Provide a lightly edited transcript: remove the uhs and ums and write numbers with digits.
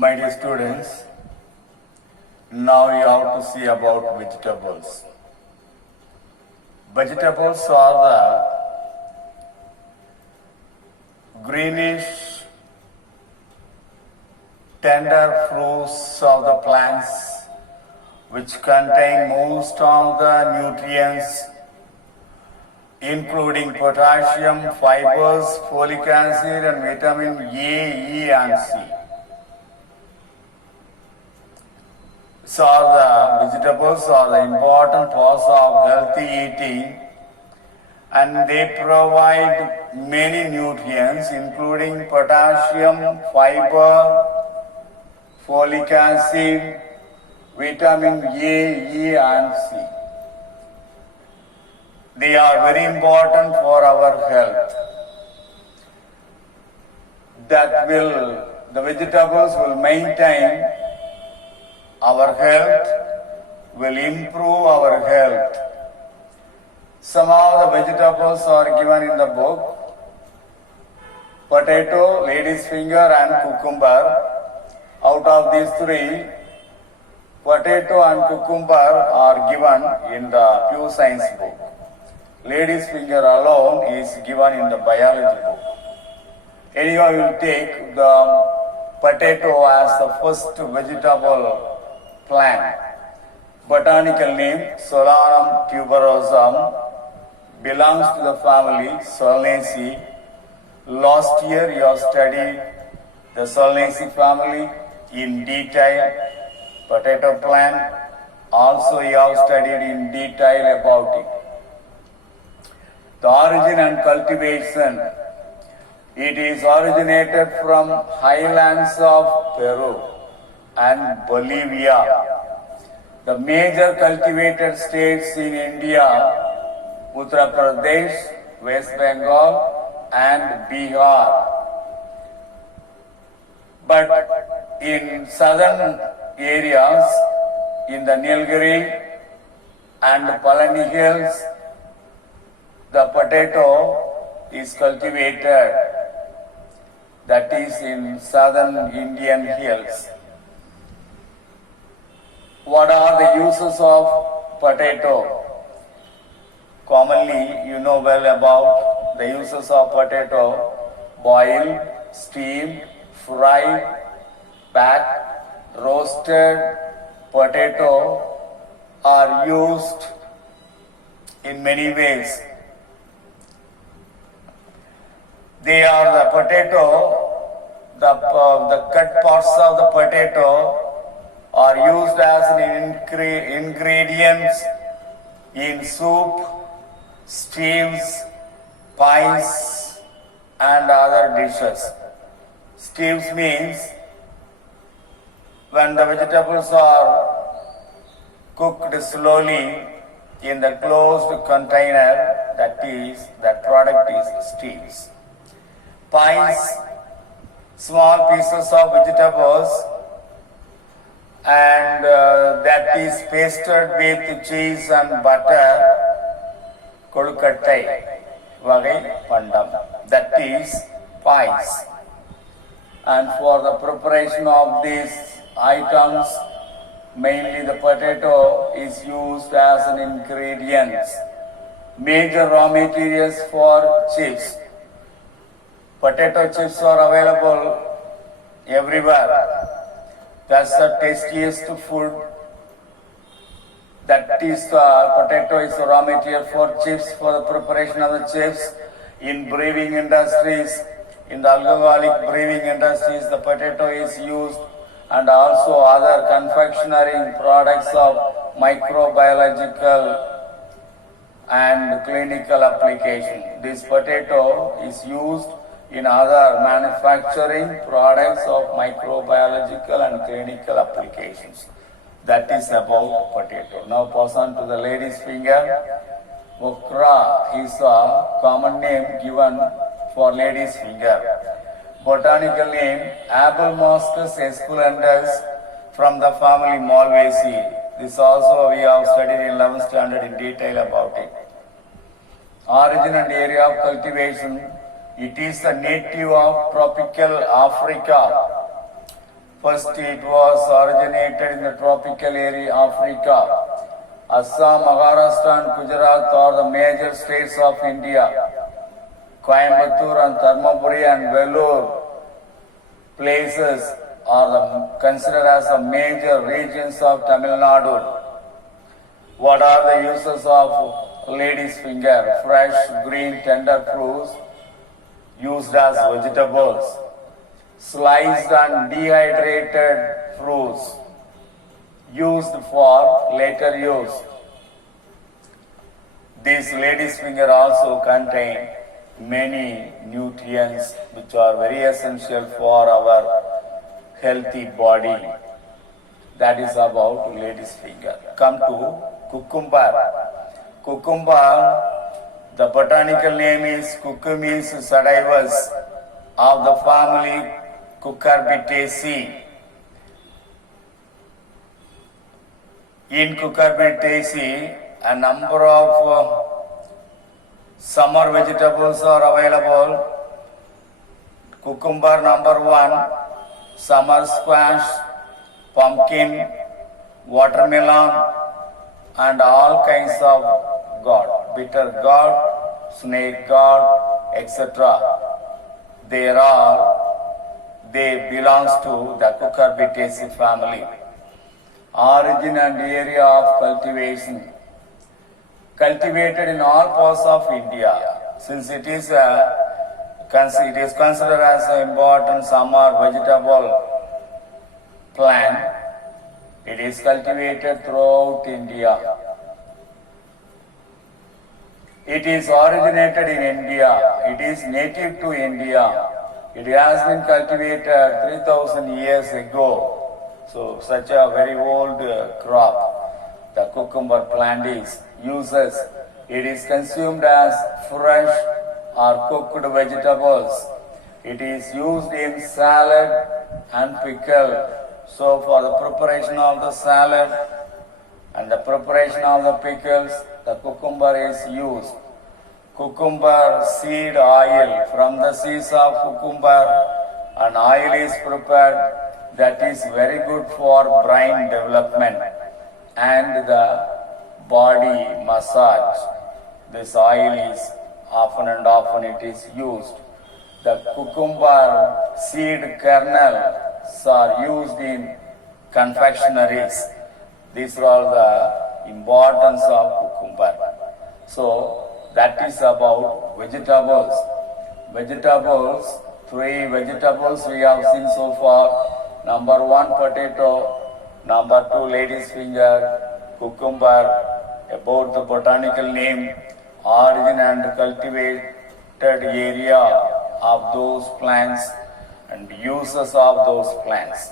My dear students, now you have to see about vegetables. Vegetables are the greenish, tender fruits of the plants which contain most of the nutrients including potassium, fibers, folic acid and vitamin A, E and C. So the vegetables are the important parts of healthy eating and they provide many nutrients including potassium, fiber, folic acid, vitamin A, E and C. They are very important for our health. The vegetables will maintain our health, will improve our health. Some of the vegetables are given in the book. Potato, lady's finger and cucumber. Out of these three, potato and cucumber are given in the pure science book. Lady's finger alone is given in the biology book. Anyone will take the potato as the first vegetable plant. Botanical name Solanum tuberosum, belongs to the family Solanaceae. Last year you have studied the Solanaceae family in detail. Potato plant also you have studied in detail about it. The origin and cultivation. It is originated from highlands of Peru and Bolivia. The major cultivated states in India, Uttar Pradesh, West Bengal and Bihar. But in southern areas, in the Nilgiri and the Palani Hills, the potato is cultivated, that is in southern Indian hills. What are the uses of potato? Commonly, you know well about the uses of potato: boiled, steamed, fried, baked, roasted. Potato are used in many ways. They are the potato, the cut parts of the potato are used as ingredients in soup, stews, pies and other dishes. Stews means when the vegetables are cooked slowly in the closed container, that product is stews. Pies, small pieces of vegetables and that is pasted with cheese and butter, kodukattai, vagai pandam, that is pies. And for the preparation of these items, mainly the potato is used as an ingredient. Major raw materials for chips. Potato chips are available everywhere. That's the tastiest food. That is potato is the raw material for chips, for the preparation of the chips. In brewing industries, in the alcoholic brewing industries, the potato is used, and also other confectionery products of microbiological and clinical application. This potato is used in other manufacturing products of microbiological and clinical applications. That is about potato. Now pass on to the lady's finger. Okra is a common name given for lady's finger. Botanical name Abelmoschus esculentus, from the family Malvaceae. This also we have studied in 11th standard in detail about it. Origin and area of cultivation. It is a native of tropical Africa. First, it was originated in the tropical area Africa. Assam, Maharashtra and Gujarat are the major states of India. Coimbatore and Dharmaburi and Vellore places are considered as the major regions of Tamil Nadu. What are the uses of lady's finger? Fresh, green, tender fruits used as vegetables. Sliced and dehydrated fruits used for later use. This lady's finger also contain many nutrients which are very essential for our healthy body. That is about lady's finger. Come to cucumber. Cucumber, the botanical name is Cucumis sativus of the family Cucurbitaceae. In Cucurbitaceae, a number of summer vegetables are available. Cucumber number 1, summer squash, pumpkin, watermelon, and all kinds of gourd, bitter gourd, snake gourd, etc. They belongs to the Cucurbitaceae family. Origin and area of cultivation. Cultivated in all parts of India, since it is considered as an important summer vegetable plant. It is cultivated throughout India. It is originated in India. It is native to India. It has been cultivated 3000 years ago. So such a very old crop, the cucumber plant uses. It is consumed as fresh or cooked vegetables. It is used in salad and pickle. So for the preparation of the salad and the preparation of the pickles, the cucumber is used. Cucumber seed oil. From the seeds of cucumber, an oil is prepared that is very good for brain development and the body massage. This oil is often and often it is used. The cucumber seed kernels are used in confectionaries. These are all the importance of cucumber. So that is about vegetables. Vegetables, 3 vegetables we have seen so far. Number 1, potato. Number 2, lady's finger, cucumber. About the botanical name, origin and cultivated area of those plants and uses of those plants.